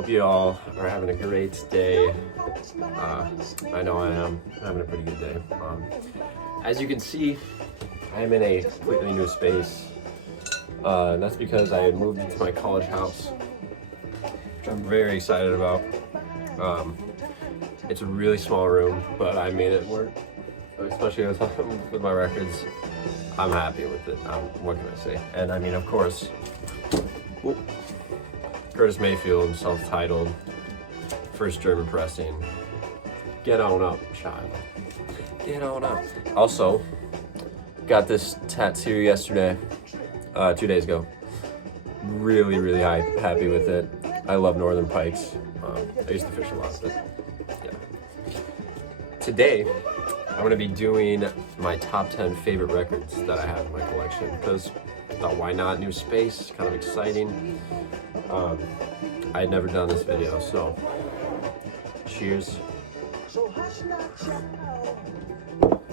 Hope you all are having a great day. I know I am having a pretty good day. As you can see, I am in a completely new space. And that's because I had moved into my college house, which I'm very excited about. It's a really small room, but I made it work, especially with my records. I'm happy with it. What can I say? And I mean, of course, Curtis Mayfield, self-titled, first German pressing. Get on up, child. Get on up. Also, got this tattoo yesterday, 2 days ago. Really happy with it. I love Northern Pikes. I used to fish a lot, but yeah. Today, I'm going to be doing my top 10 favorite records that I have in my collection, because I thought, why not? New space, kind of exciting. I had never done this video, so cheers.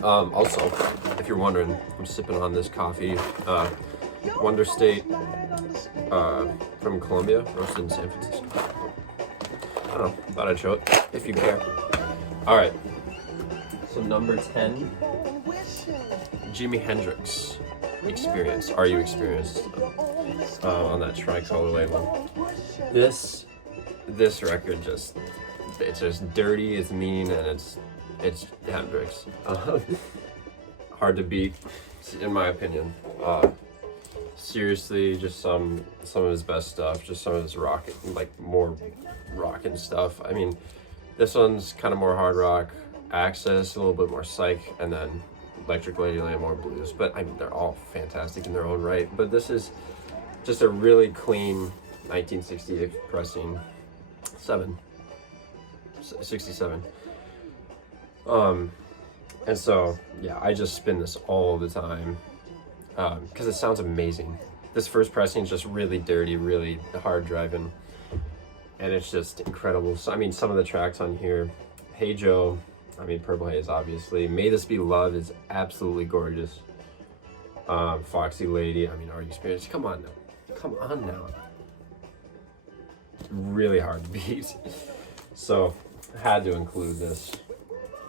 Also, if you're wondering, I'm sipping on this coffee, Wonder State, from Colombia, roasted in San Francisco. I don't know, thought I'd show it, if you care. Alright, so number 10, Jimi Hendrix Experience, Are You Experienced, on that Tricolor label. This record it's just dirty, it's mean, and it's Hendrix. Hard to beat, in my opinion. Seriously, just some of his best stuff, just some of his rock, like more rockin' stuff. I mean, this one's kind of more hard rock, Access a little bit more psych, and then Electric Ladyland more blues. But I mean, they're all fantastic in their own right. But this is just a really clean 1968 pressing, 67. And so yeah, I just spin this all the time because it sounds amazing. This first pressing is just really dirty, really hard driving, and it's just incredible. So I mean, some of the tracks on here, Hey Joe, I mean, Purple Haze, obviously. May This Be Love is absolutely gorgeous. Foxy Lady, I mean, Are You Experienced? Come on now. Really hard to beat. So, had to include this,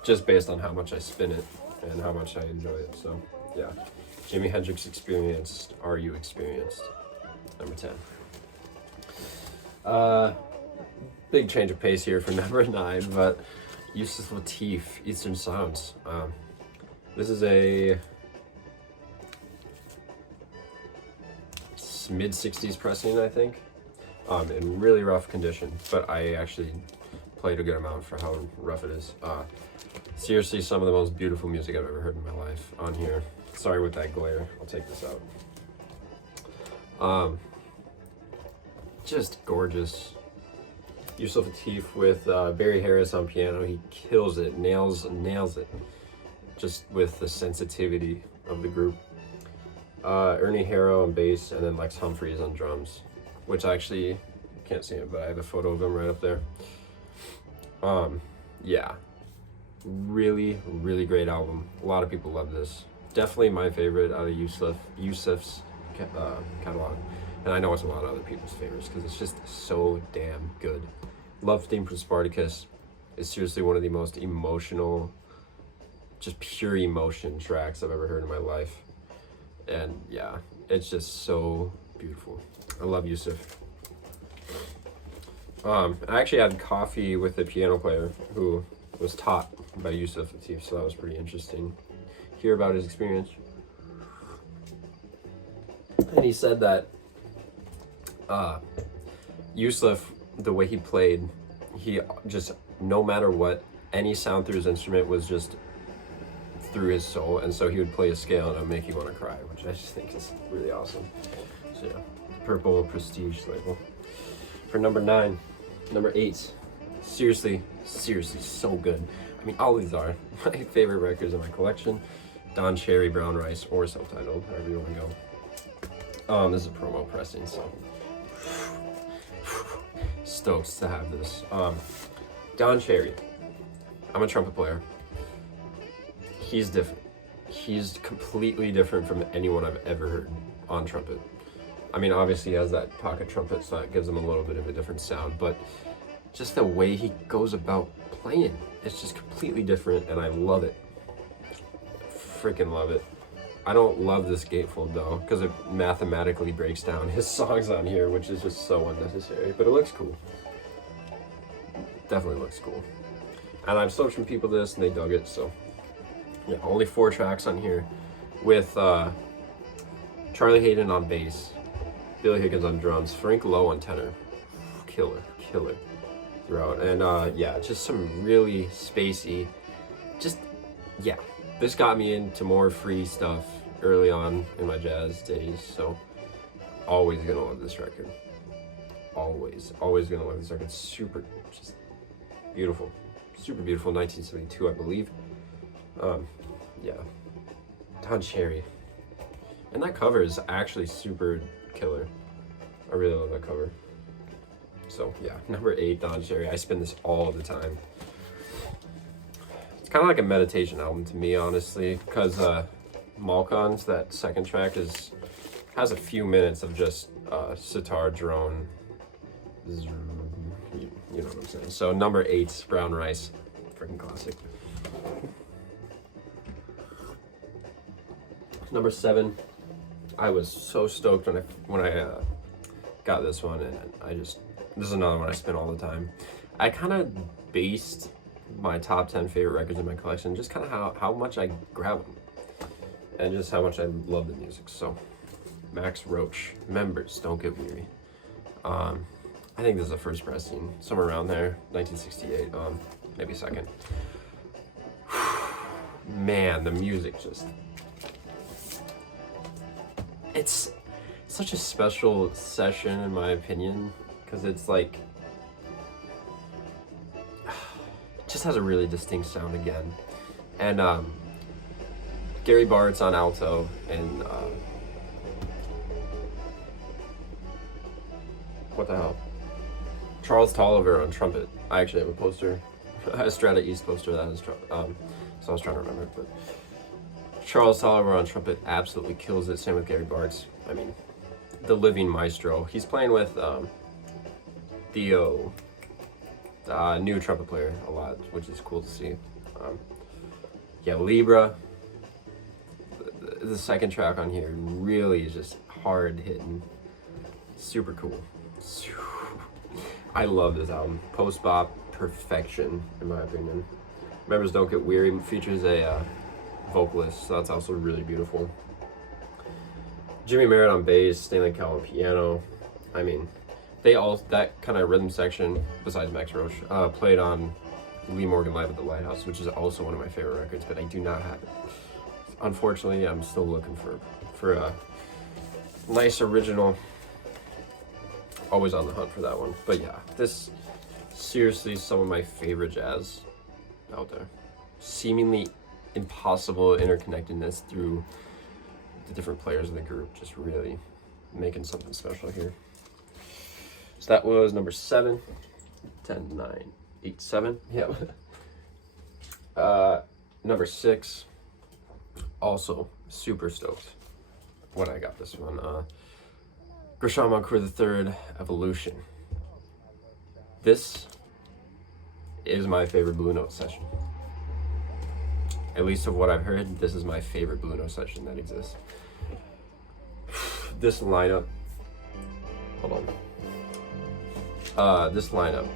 just based on how much I spin it and how much I enjoy it. So, yeah. Jimi Hendrix Experience, Are You Experienced? Number 10. Big change of pace here for number 9, but Yusuf Lateef, Eastern Sounds. This is a mid-60s pressing, I think, in really rough condition, but I actually played a good amount for how rough it is. Seriously, some of the most beautiful music I've ever heard in my life on here. Sorry with that glare, I'll take this out. Just gorgeous. Yusuf Lateef with Barry Harris on piano. He kills it, nails it, just with the sensitivity of the group. Ernie Harrow on bass, and then Lex Humphreys on drums, which I actually can't see him, but I have a photo of him right up there. Yeah, really great album. A lot of people love this. Definitely my favorite out of Yusuf's catalog, and I know it's a lot of other people's favorites because it's just so damn good. Love Theme from Spartacus is seriously one of the most emotional, just pure emotion tracks I've ever heard in my life. And yeah, it's just so beautiful. I love Yusuf. I actually had coffee with a piano player who was taught by Yusuf Lateef, so that was pretty interesting. Hear about his experience. And he said that Yusuf, the way he played, he just, no matter what, any sound through his instrument was just through his soul, and so he would play a scale and it would make you want to cry, which I just think is really awesome. So yeah, Purple Prestige label. For number 8, seriously so good. I mean, all these are my favorite records in my collection. Don Cherry, Brown Rice, or self-titled, however you want to go. This is a promo pressing, so stoked to have this. Don Cherry, I'm a trumpet player. He's different. He's completely different from anyone I've ever heard on trumpet. I mean, obviously he has that pocket trumpet, so that gives him a little bit of a different sound, but just the way he goes about playing, it's just completely different, and I love it. Freaking love it. I don't love this gatefold though, because it mathematically breaks down his songs on here, which is just so unnecessary, but it looks cool. Definitely looks cool. And I've showed some people this and they dug it, so yeah, only 4 tracks on here with Charlie Hayden on bass, Billy Higgins on drums, Frank Lowe on tenor. Killer throughout. And yeah, just some really spacey, just, yeah. This got me into more free stuff early on in my jazz days, so always gonna love this record. Always gonna love this record. Super, just beautiful. Super beautiful, 1972, I believe. Yeah, Don Cherry. And that cover is actually super killer. I really love that cover. So yeah, number 8, Don Cherry. I spin this all the time. It's kind of like a meditation album to me, honestly, because Malkon's, that second track, has a few minutes of just sitar drone. You know what I'm saying. So number 8, Brown Rice, freaking classic. Number 7, I was so stoked when I got this one, and this is another one I spin all the time. I kind of based my top 10 favorite records in my collection just kind of how much I grab them and just how much I love the music. So Max Roach, Members Don't Get Weary. I think this is the first pressing, somewhere around there, 1968, maybe second. Man, the music just, it's such a special session in my opinion, because it's like, just has a really distinct sound again. And Gary Bart's on alto, and what the hell? Charles Tolliver on trumpet. I actually have a poster, a Strata East poster that has, so I was trying to remember it, but Charles Tolliver on trumpet absolutely kills it. Same with Gary Bart's. I mean, the living maestro. He's playing with Theo, new trumpet player, a lot, which is cool to see. Yeah, Libra, the second track on here really is just hard hitting, super cool. I love this album. Post bop perfection, in my opinion. Members Don't Get Weary features a vocalist, so that's also really beautiful. Jimmy Merritt on bass, Stanley Cowell on piano. I mean, that kind of rhythm section, besides Max Roach, played on Lee Morgan Live at the Lighthouse, which is also one of my favorite records, but I do not have it. Unfortunately, I'm still looking for a nice original. Always on the hunt for that one. But yeah, this seriously is some of my favorite jazz out there. Seemingly impossible interconnectedness through the different players in the group, just really making something special here. So that was number 7, 10, 9, 8, 7. Yeah. Number 6, also super stoked when I got this one. Grisman Crew the Third, Evolution. This is my favorite Blue Note session. At least of what I've heard, this is my favorite Blue Note session that exists. This lineup, hold on. This lineup.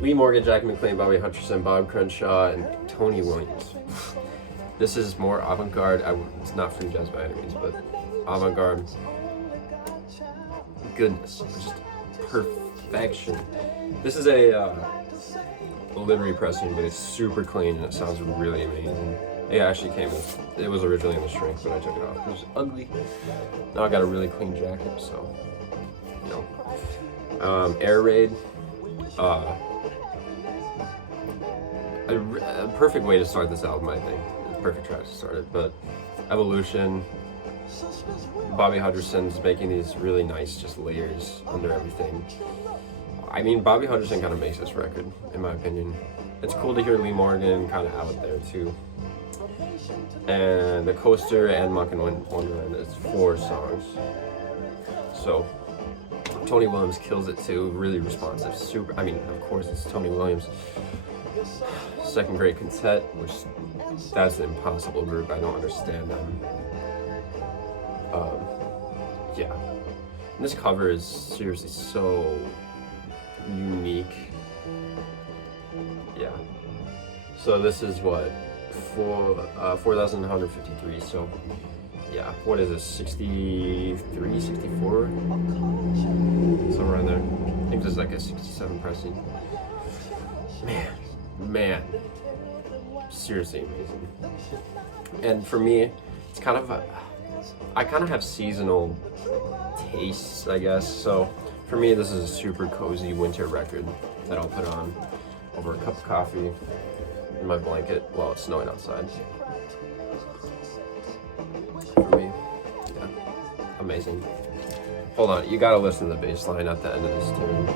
Lee Morgan, Jack McLean, Bobby Hutcherson, Bob Crenshaw, and Tony Williams. This is more avant-garde. It's not free jazz by any means, but avant-garde. Goodness, just perfection. This is a livery pressing, but it's super clean and it sounds really amazing. It actually it was originally in the shrink, but I took it off. It was ugly. Now I got a really clean jacket, so, you know. Air Raid. A perfect way to start this album, I think. Perfect track to start it, but Evolution, Bobby Hutcherson's making these really nice just layers under everything. I mean, Bobby Hutcherson kind of makes this record, in my opinion. It's cool to hear Lee Morgan kind of out there too. and The Coaster and Monk and Wonderland is 4 songs. So Tony Williams kills it too, really responsive, super, I mean, of course it's Tony Williams. Second Great Quintet, which, that's an impossible group, I don't understand them. Yeah. And this cover is seriously so unique. Yeah. So this is what, 4,153, so yeah, what is this, 63, 64? Somewhere around there. I think this is like a 67 pressing. Man, seriously amazing. And for me, it's kind of I kind of have seasonal tastes, I guess. So for me, this is a super cozy winter record that I'll put on over a cup of coffee in my blanket while it's snowing outside. For me, yeah, amazing. Hold on, you gotta listen to the bass line at the end of this tune.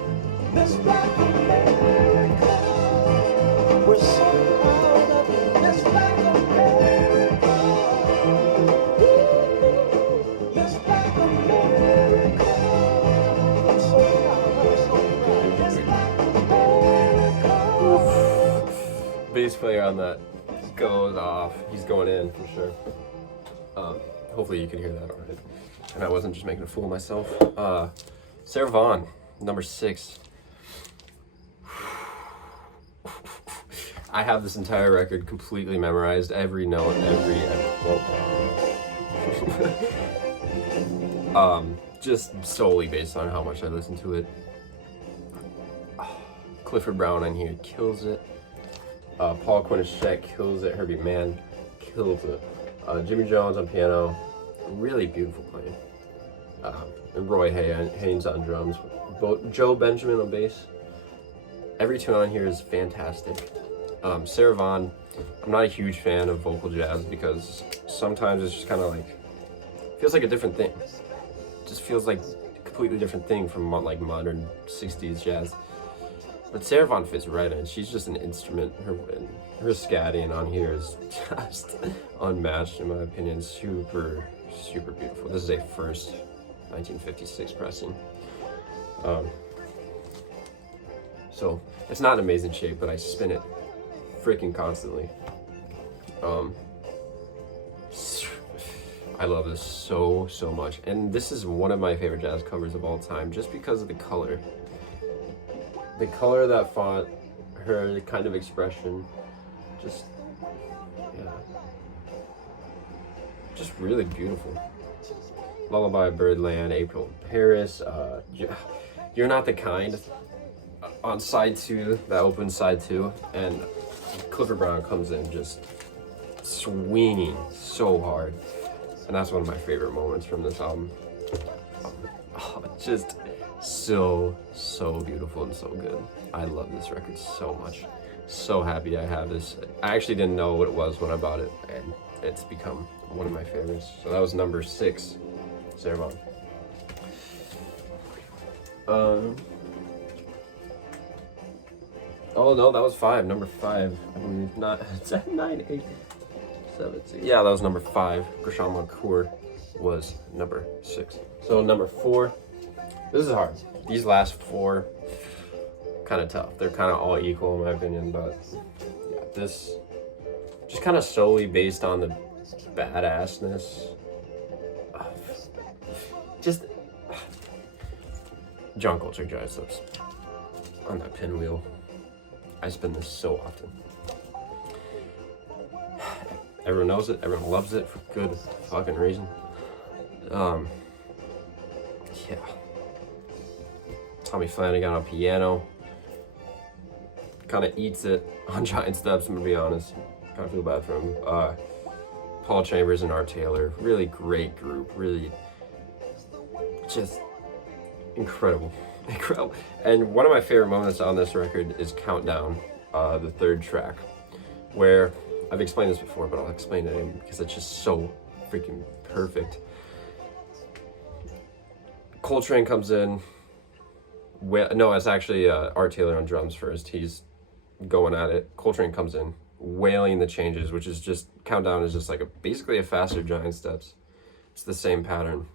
This black America, we're so proud of it. This black America, this black America, I'm so proud, this black America. Bass player on that goes off. He's going in for sure. Hopefully you can hear that all right. And I wasn't just making a fool of myself. Sarah Vaughn, number 6. I have this entire record completely memorized, every note, just solely based on how much I listen to it. Clifford Brown on here kills it. Paul Quinichette kills it. Herbie Mann kills it. Jimmy Jones on piano, really beautiful playing. And Roy Haynes on drums. Joe Benjamin on bass. Every tune on here is fantastic. Sarah Vaughn, I'm not a huge fan of vocal jazz because sometimes it's just kind of like, feels like a different thing. It just feels like a completely different thing from like modern 60s jazz. But Sarah Vaughn fits right in. She's just an instrument. Her scatting on here is just unmatched in my opinion. Super, super beautiful. This is a first 1956 pressing. So it's not in amazing shape, but I spin it freaking constantly. I love this so much, and this is one of my favorite jazz covers of all time, just because of the color of that font, her kind of expression, just really beautiful. Lullaby Birdland, April in Paris, You're Not the Kind on side 2, that open side 2, and Clifford Brown comes in just swinging so hard, and that's one of my favorite moments from this album. Just so beautiful and so good. I love this record so much. So happy I have this. I actually didn't know what it was when I bought it, and it's become one of my favorites. So that was number 6, Sarah Vaughn. Oh no, that was 5. Number 5. I believe not. It's at 9, 8, 7, 6. Yeah, that was number 5. Grisman Crew was number 6. So number 4. This is hard. These last 4, kind of tough. They're kind of all equal in my opinion, but yeah, this just kind of solely based on the badassness. Just John Coltrane jazz lips on that pinwheel. I spin this so often. Everyone knows it. Everyone loves it for good fucking reason. Yeah. Tommy Flanagan on piano. Kind of eats it on giant steps, I'm gonna be honest. Kind of feel bad for him. Paul Chambers and Art Taylor. Really great group. Really just incredible. Incredible. And one of my favorite moments on this record is Countdown, the 3rd track, where I've explained this before, but I'll explain it again because it's just so freaking perfect. Coltrane comes in. No, it's actually Art Taylor on drums first. He's going at it. Coltrane comes in wailing the changes, which is just, Countdown is just like basically a faster Giant Steps. It's the same pattern.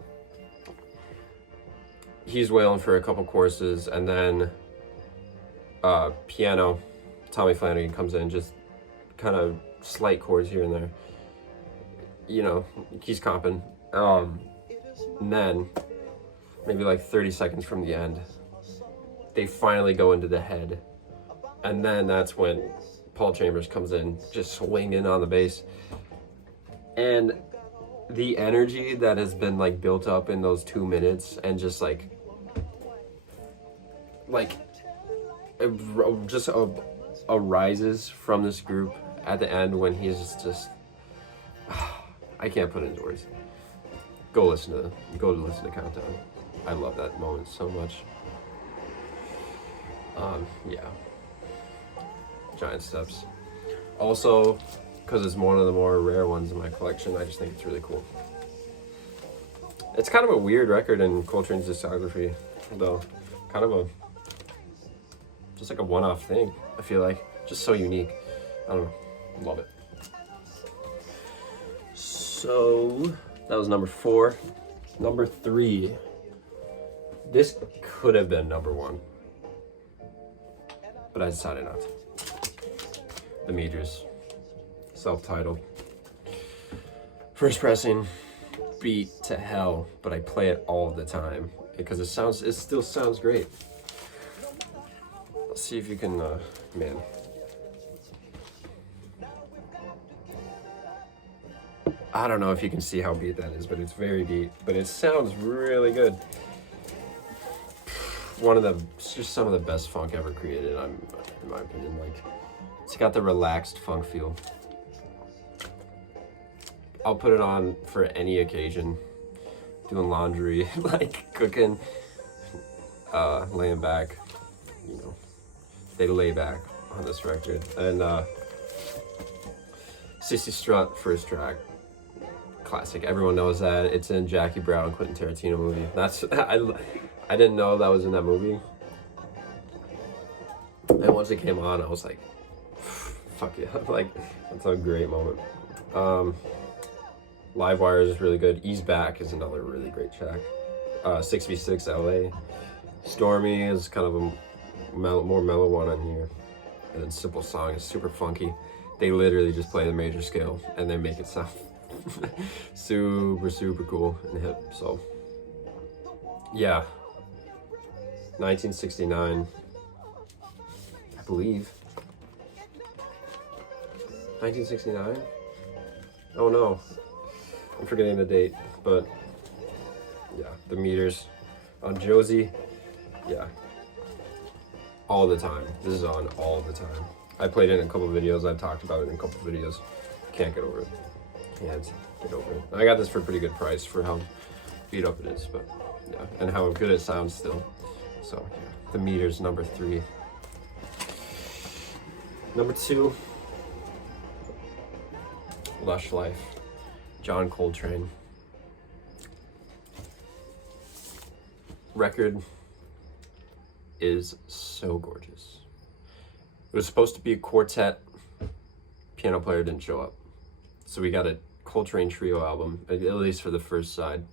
He's wailing for a couple choruses, and then piano, Tommy Flanagan comes in, just kind of slight chords here and there. You know, he's comping. And then, maybe like 30 seconds from the end, they finally go into the head. And then that's when Paul Chambers comes in, just swinging on the bass. And the energy that has been like built up in those 2 minutes, and just arises from this group at the end when he's just I can't put it into words. Go listen to Countdown. I love that moment so much. Yeah. Giant Steps. Also, because it's one of the more rare ones in my collection, I just think it's really cool. It's kind of a weird record in Coltrane's discography, though. Kind of just like a one-off thing, I feel like. Just so unique. I don't know. Love it. So, that was number 4. Number 3. This could have been number 1, but I decided not to. The Meters. Self-titled. First pressing, beat to hell, but I play it all the time because it still sounds great. Let's see if you can, man. I don't know if you can see how beat that is, but it's very beat, but it sounds really good. Just some of the best funk ever created, in my opinion. Like, it's got the relaxed funk feel. I'll put it on for any occasion, doing laundry, like cooking, laying back, you know, they lay back on this record. And Sissy Strut, first track, classic. Everyone knows that. It's in Jackie Brown, Quentin Tarantino movie. That's, I didn't know that was in that movie. And once it came on, I was like, fuck yeah, like, that's a great moment. Live Wire is really good. Ease Back is another really great track. 6v6 LA. Stormy is kind of a more mellow one on here. And then Simple Song is super funky. They literally just play the major scale and they make it sound super, super cool and hip. So, yeah. 1969, I believe. 1969? Oh no. I'm forgetting the date, but yeah, the Meters on Josie, yeah, all the time. This is on all the time. I played it in a couple videos. I've talked about it in a couple videos. Can't get over it. Can't get over it. I got this for a pretty good price for how beat up it is, but yeah, and how good it sounds still. So yeah, the Meters, number 3. Number 2, Lush Life. John Coltrane. Record is so gorgeous. It was supposed to be a quartet. Piano player didn't show up. So we got a Coltrane trio album, at least for the first side.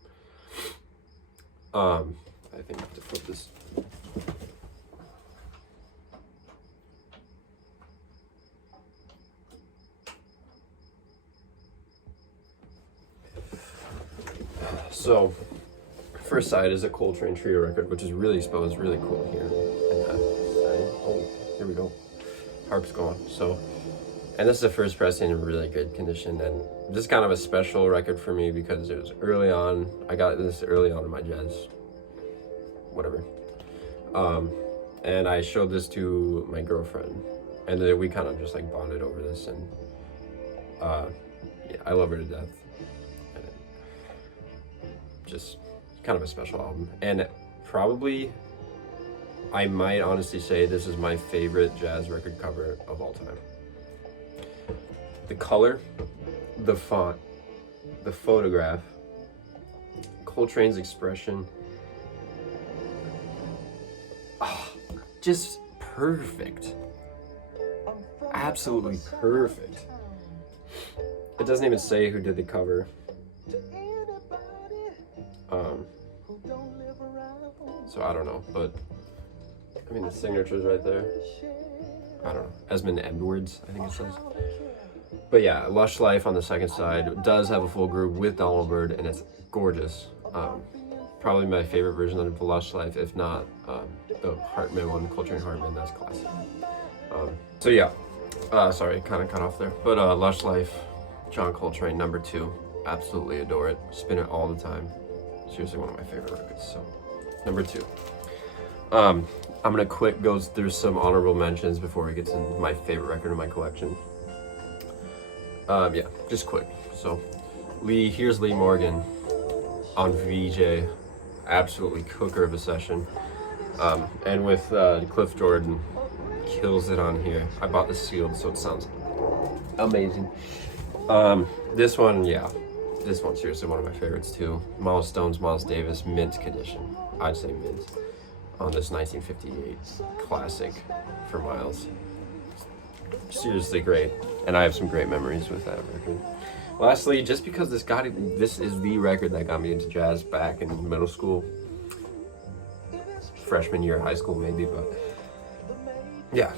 I think I have to flip this. So, first side is a Coltrane trio record, which is really really cool here. And oh, here we go. Harp's going. So, and this is the first pressing in really good condition, and this is kind of a special record for me because it was early on. I got this early on in my jazz, whatever. And I showed this to my girlfriend, and then we kind of just like bonded over this, and yeah, I love her to death. Just kind of a special album, and probably I might honestly say this is my favorite jazz record cover of all time. The color, the font, the photograph, Coltrane's expression, just perfect. absolutely perfect. It doesn't even say who did the cover. So I don't know, but I mean the signature's right there. I don't know, Esmond Edwards, I think it says. But yeah, Lush Life on the second side. It does have a full groove with Donald Byrd, and it's gorgeous. Probably my favorite version of Lush Life, if not the Hartman one, Coltrane Hartman. That's classic. So yeah, sorry, kind of cut off there. But Lush Life, John Coltrane, number 2. Absolutely adore it. Spin it all the time. Seriously, one of my favorite records. So, number 2. I'm gonna quick go through some honorable mentions before we get to my favorite record in my collection. Yeah, just quick. So, here's Lee Morgan on VJ, absolutely cooker of a session. And with Cliff Jordan, kills it on here. I bought the sealed, so it sounds amazing. This one, yeah. This one's seriously one of my favorites too. Miles Stone's Miles Davis, mint condition. I'd say mint. On this 1958 classic for Miles. Seriously great. And I have some great memories with that record. Lastly, just because this is the record that got me into jazz back in middle school. Freshman year of high school maybe, but yeah.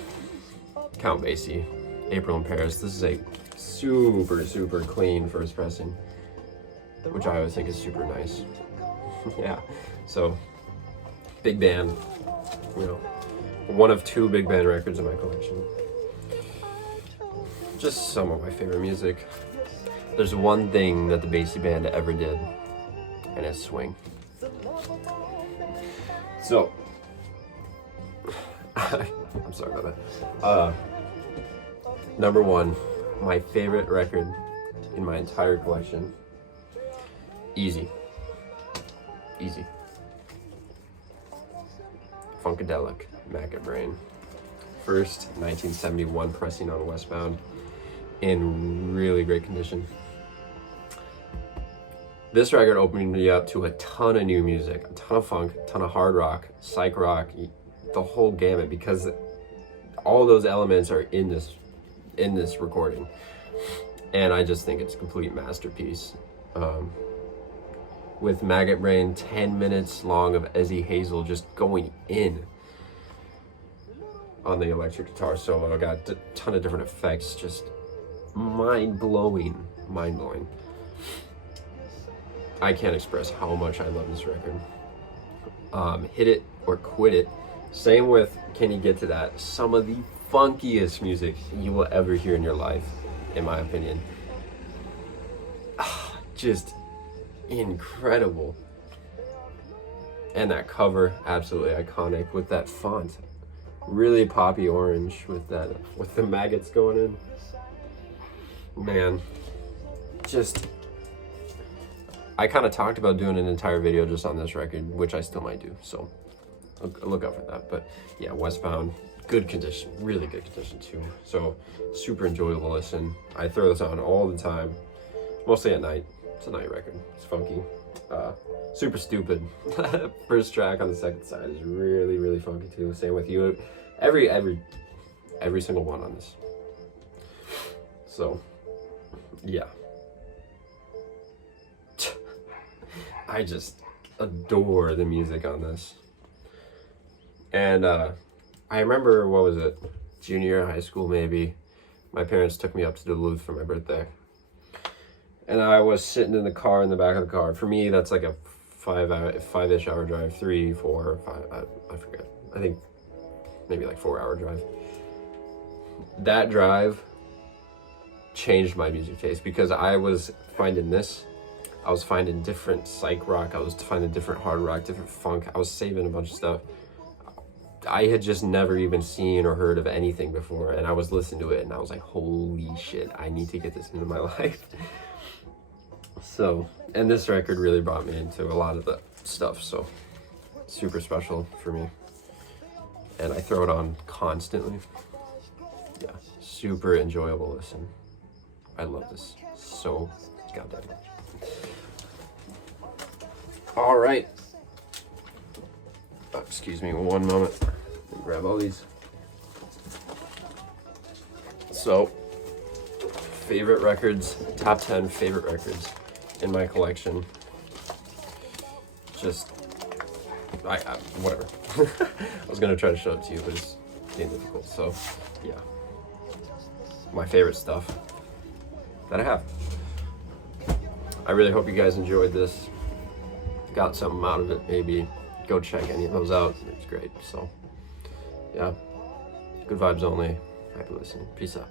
Count Basie, April in Paris. This is a super clean first pressing, which I always think is super nice. Yeah, so big band, you know, one of 2 big band records in my collection. Just some of my favorite music. There's one thing that the Basie band ever did, and it's swing. So, I'm sorry about that. Number 1, my favorite record in my entire collection. Easy. Funkadelic, Maggot Brain. First 1971 pressing on Westbound, in really great condition. This record opened me up to a ton of new music, a ton of funk, a ton of hard rock, psych rock, the whole gamut, because all those elements are in this recording. And I just think it's a complete masterpiece. With Maggot Brain, 10 minutes long of Ezzy Hazel just going in on the electric guitar solo. I got a ton of different effects, just mind-blowing. I can't express how much I love this record. Hit It or Quit It. Same with Can You Get to That? Some of the funkiest music you will ever hear in your life, in my opinion. Just incredible. And that cover, absolutely iconic with that font. Really poppy orange with the maggots going in. Man, just, I kind of talked about doing an entire video just on this record, which I still might do, so look out for that. But yeah, Westbound, good condition, really good condition too. So super enjoyable listen. I throw this on all the time, mostly at night. It's a night record. It's funky. Super stupid. First track on the second side is really funky too. Same with you. Every single one on this. So yeah. I just adore the music on this. And I remember, what was it, junior year of high school maybe, my parents took me up to Duluth for my birthday. And I was sitting in the car, in the back of the car. For me, that's like a five-ish hour drive, 3, 4, 5, I forget. I think maybe like 4-hour drive. That drive changed my music taste because I was finding this. I was finding different psych rock. I was finding different hard rock, different funk. I was saving a bunch of stuff. I had just never even seen or heard of anything before. And I was listening to it and I was like, holy shit, I need to get this into my life. So, and this record really brought me into a lot of the stuff. So, super special for me. And I throw it on constantly. Yeah, super enjoyable listen. I love this so goddamn much. All right. Oh, excuse me, one moment. Grab all these. So, favorite records, top 10 favorite records in my collection. Just, whatever. I was gonna try to show it to you, but it's being difficult. So, yeah, my favorite stuff that I have. I really hope you guys enjoyed this. Got something out of it. Maybe go check any of those out. It's great. So, yeah, good vibes only. Happy listening. Peace out.